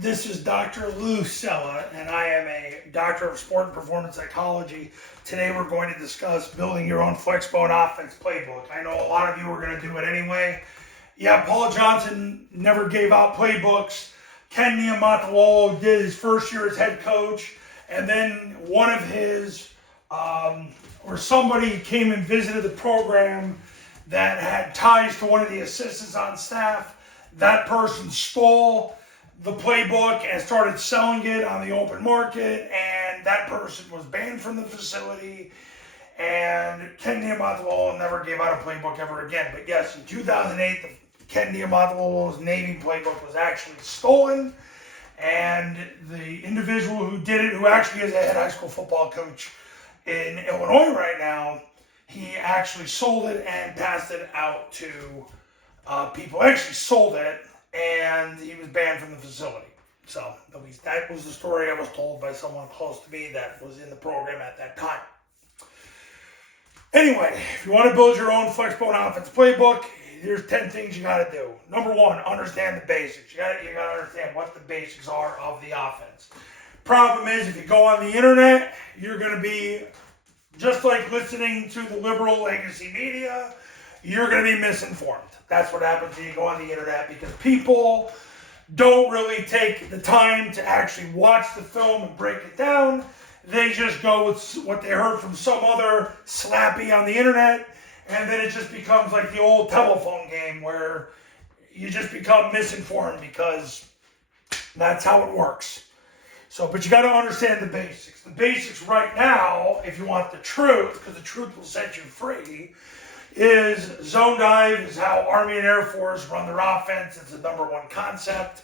This is Dr. Lou Sella, and I am a doctor of sport and performance psychology. Today we're going to discuss building your own Flexbone offense playbook. I know a lot of you are going to do it anyway. Yeah, Paul Johnson never gave out playbooks. Ken Niumatalolo did his first year as head coach, and then one of his, or somebody came and visited the program that had ties to one of the assistants on staff. That person stole the playbook and started selling it on the open market, and that person was banned from the facility, and Ken Niumatalolo never gave out a playbook ever again. But yes, in 2008, Ken Niumatalolo's Navy playbook was actually stolen, and the individual who did it, who actually is a head high school football coach in Illinois right now, he actually sold it and passed it out to people. Actually sold it, and he was banned from the facility. So at least that was the story I was told by someone close to me that was in the program at that time. Anyway, if you want to build your own Flexbone offense playbook, here's 10 things you got to do. Number one, understand the basics. You got to understand what the basics are of the offense. Problem is, if you go on the internet, you're going to be just like listening to the liberal legacy media. You're going to be misinformed. That's what happens when you go on the internet, because people don't really take the time to actually watch the film and break it down. They just go with what they heard from some other slappy on the internet, and then it just becomes like the old telephone game where you just become misinformed because that's how it works. So, but you got to understand the basics. The basics right now, if you want the truth, because the truth will set you free, is zone dive is how Army and Air Force run their offense. It's the number one concept.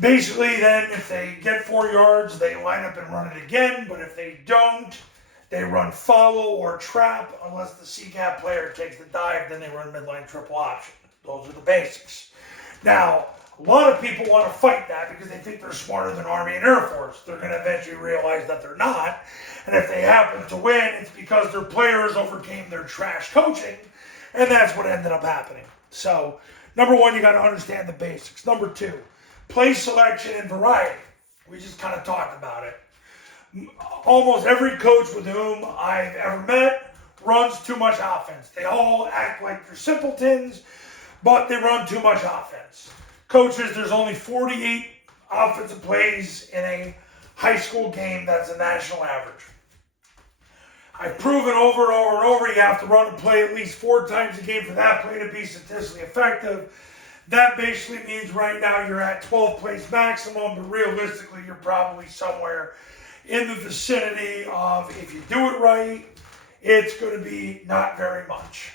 Basically, then, if they get 4 yards, they line up and run it again. But if they don't, they run follow or trap. Unless the C-gap player takes the dive, then they run midline triple option. Those are the basics. Now, a lot of people want to fight that because they think they're smarter than Army and Air Force. They're going to eventually realize that they're not. And if they happen to win, it's because their players overcame their trash coaching. And that's what ended up happening. So, number one, you got to understand the basics. Number two, play selection and variety. We just kind of talked about it. Almost every coach with whom I've ever met runs too much offense. They all act like they're simpletons, but they run too much offense. Coaches, there's only 48 offensive plays in a high school game. That's a national average. I've proven over and over and over, you have to run a play at least 4 times a game for that play to be statistically effective. That basically means right now you're at 12 plays maximum, but realistically you're probably somewhere in the vicinity of, if you do it right, it's going to be not very much.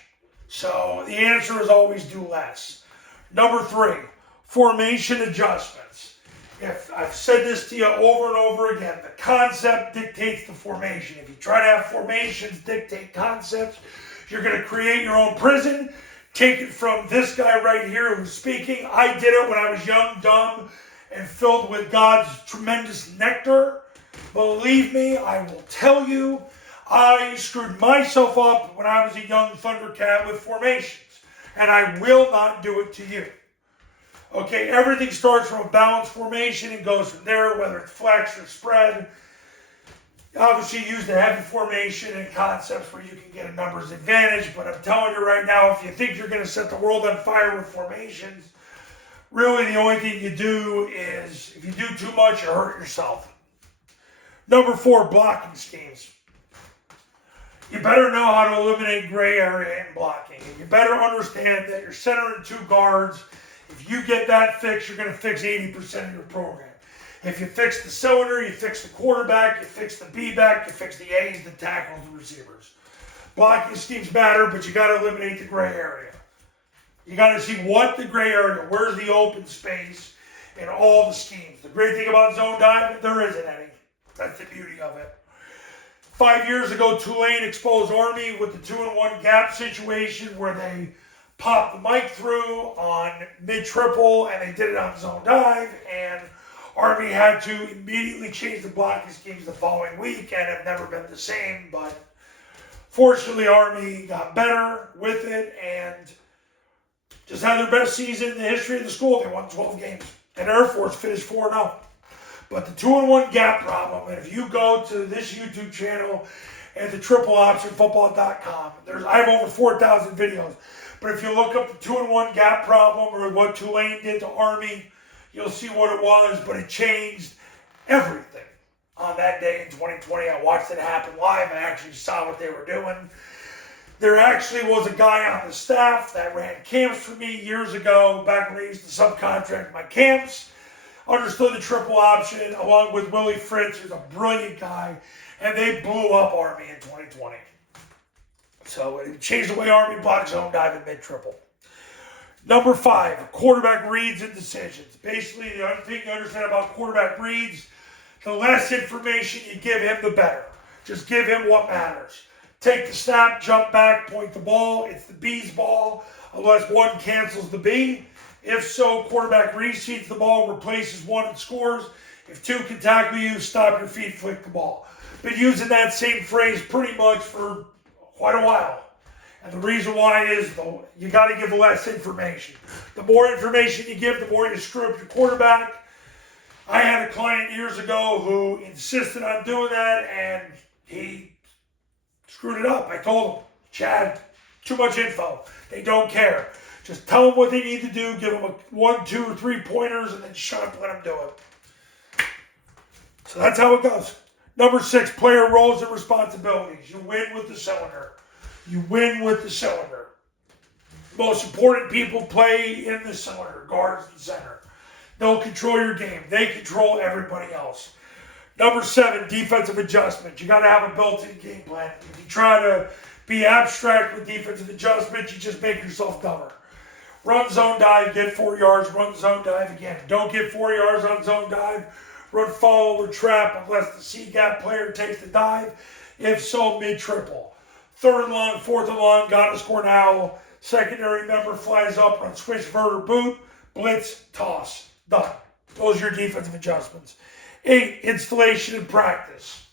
So the answer is always do less. Number 3, formation adjustments. If I've said this to you over and over again, the concept dictates the formation. If you try to have formations dictate concepts, you're going to create your own prison. Take it from this guy right here who's speaking. I did it when I was young, dumb, and filled with God's tremendous nectar. Believe me, I will tell you, I screwed myself up when I was a young Thundercat with formations, and I will not do it to you. Okay, everything starts from a balanced formation and goes from there, whether it's flex or spread. Obviously, use the heavy formation and concepts where you can get a numbers advantage, but I'm telling you right now, if you think you're going to set the world on fire with formations, really the only thing you do is, if you do too much, you hurt yourself. Number 4, blocking schemes. You better know how to eliminate gray area in blocking. And you better understand that you're centering 2 guards. If you get that fixed, you're going to fix 80% of your program. If you fix the cylinder, you fix the quarterback, you fix the B-back, you fix the A's, the tackles, the receivers. Blocking schemes matter, but you got to eliminate the gray area. You got to see what the gray area, where's the open space in all the schemes. The great thing about zone dive, there isn't any. That's the beauty of it. 5 years ago, Tulane exposed Army with the 2-and-1 gap situation where they popped the mic through on mid-triple, and they did it on zone dive, and Army had to immediately change the blocking schemes the following week and have never been the same, but fortunately Army got better with it and just had their best season in the history of the school. They won 12 games. and Air Force finished 4-0. But the 2-1 gap problem, and if you go to this YouTube channel at the tripleoptionfootball.com, I have over 4,000 videos. But if you look up the 2-1 gap problem or what Tulane did to Army, you'll see what it was, but it changed everything on that day in 2020. I watched it happen live. I actually saw what they were doing. There actually was a guy on the staff that ran camps for me years ago, back when I used to subcontract my camps. Understood the triple option, along with Willie Fritz, who's a brilliant guy, and they blew up Army in 2020. So it changed the way Army blocked zone dive and mid-triple. Number 5, quarterback reads and decisions. Basically, the other thing you understand about quarterback reads, the less information you give him, the better. Just give him what matters. Take the snap, jump back, point the ball. It's the B's ball, unless one cancels the B. If so, quarterback reseats the ball, replaces one and scores. If two can tackle you, stop your feet, flick the ball. Been using that same phrase pretty much for quite a while. And the reason why is you got to give less information. The more information you give, the more you screw up your quarterback. I had a client years ago who insisted on doing that, and he screwed it up. I told him, Chad, too much info. They don't care. Just tell them what they need to do, give them 1, 2, or 3 pointers, and then shut up and let them do it. So that's how it goes. Number 6, player roles and responsibilities. You win with the cylinder. You win with the cylinder. Most important people play in the cylinder, guards and center. They'll control your game. They control everybody else. Number 7, defensive adjustment. You got to have a built-in game plan. If you try to be abstract with defensive adjustment, you just make yourself dumber. Run zone dive, get 4 yards, run zone dive again. Don't get 4 yards on zone dive. Run follow or trap unless the C-gap player takes the dive. If so, mid-triple. 3rd and long, 4th and long, got to score now. Secondary member flies up, run switch, vert, or boot. Blitz, toss. Done. Those are your defensive adjustments. 8, installation and practice.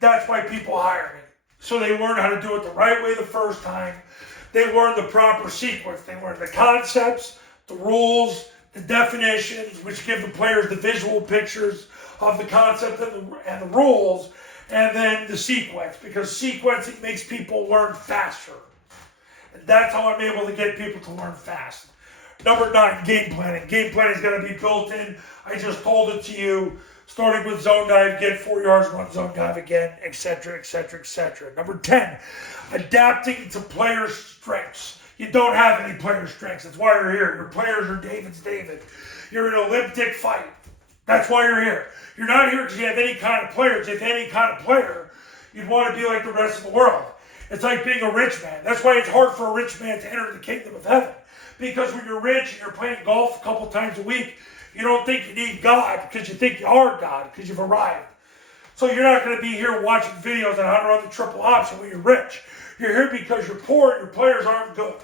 That's why people hire me. So they learn how to do it the right way the first time. They learn the proper sequence. They learn the concepts, the rules, the definitions, which give the players the visual pictures of the concept and the rules, and then the sequence, because sequencing makes people learn faster. And that's how I'm able to get people to learn fast. Number 9, game planning. Game planning is going to be built in. I just told it to you. Starting with zone dive, get 4 yards, run zone dive again, etc., etc., etc. Number 10, adapting to player strengths. You don't have any player strengths. That's why you're here. Your players are David's David. You're an Olympic fight. That's why you're here. You're not here because you have any kind of players. If any kind of player, you'd want to be like the rest of the world. It's like being a rich man. That's why it's hard for a rich man to enter the kingdom of heaven. Because when you're rich and you're playing golf a couple times a week, you don't think you need God because you think you are God because you've arrived. So you're not going to be here watching videos on how to run the triple option when you're rich. You're here because you're poor and your players aren't good.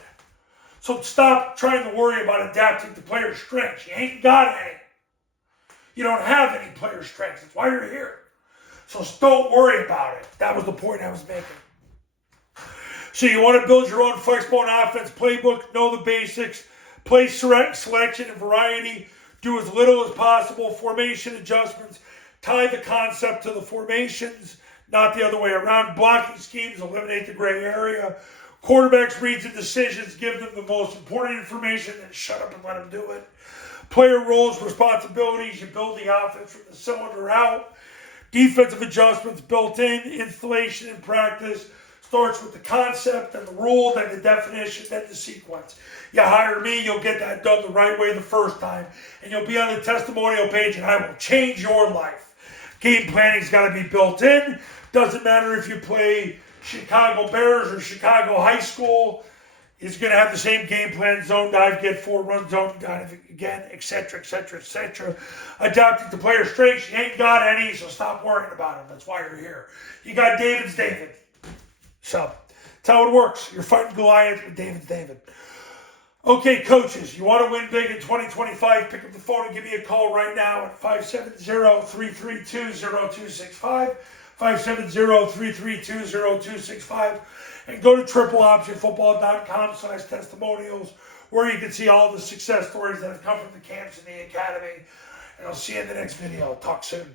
So stop trying to worry about adapting to player strengths. You ain't got any. You don't have any player strengths. That's why you're here. So don't worry about it. That was the point I was making. So you want to build your own Flexbone offense playbook, know the basics, play selection and variety, do as little as possible, formation adjustments, tie the concept to the formations, not the other way around. Blocking schemes, eliminate the gray area. Quarterbacks reads and decisions, give them the most important information, then shut up and let them do it. Player roles, responsibilities, you build the offense from the cylinder out. Defensive adjustments built in, installation and practice. Starts with the concept and the rule, then the definition, then the sequence. You hire me, you'll get that done the right way the first time, and you'll be on the testimonial page, and I will change your life. Game planning's got to be built in. Doesn't matter if you play Chicago Bears or Chicago High School. It's going to have the same game plan, zone dive, get 4, run zone dive again, etc., etc., etc. Adapting to player strengths. You ain't got any, so stop worrying about them. That's why you're here. You got David's David. So, that's how it works. You're fighting Goliath with David's David. Okay, coaches, you want to win big in 2025, pick up the phone and give me a call right now at 570-332-0265, 570-332-0265, and go to tripleoptionfootball.com/testimonials, where you can see all the success stories that have come from the camps and the academy. And I'll see you in the next video. Talk soon.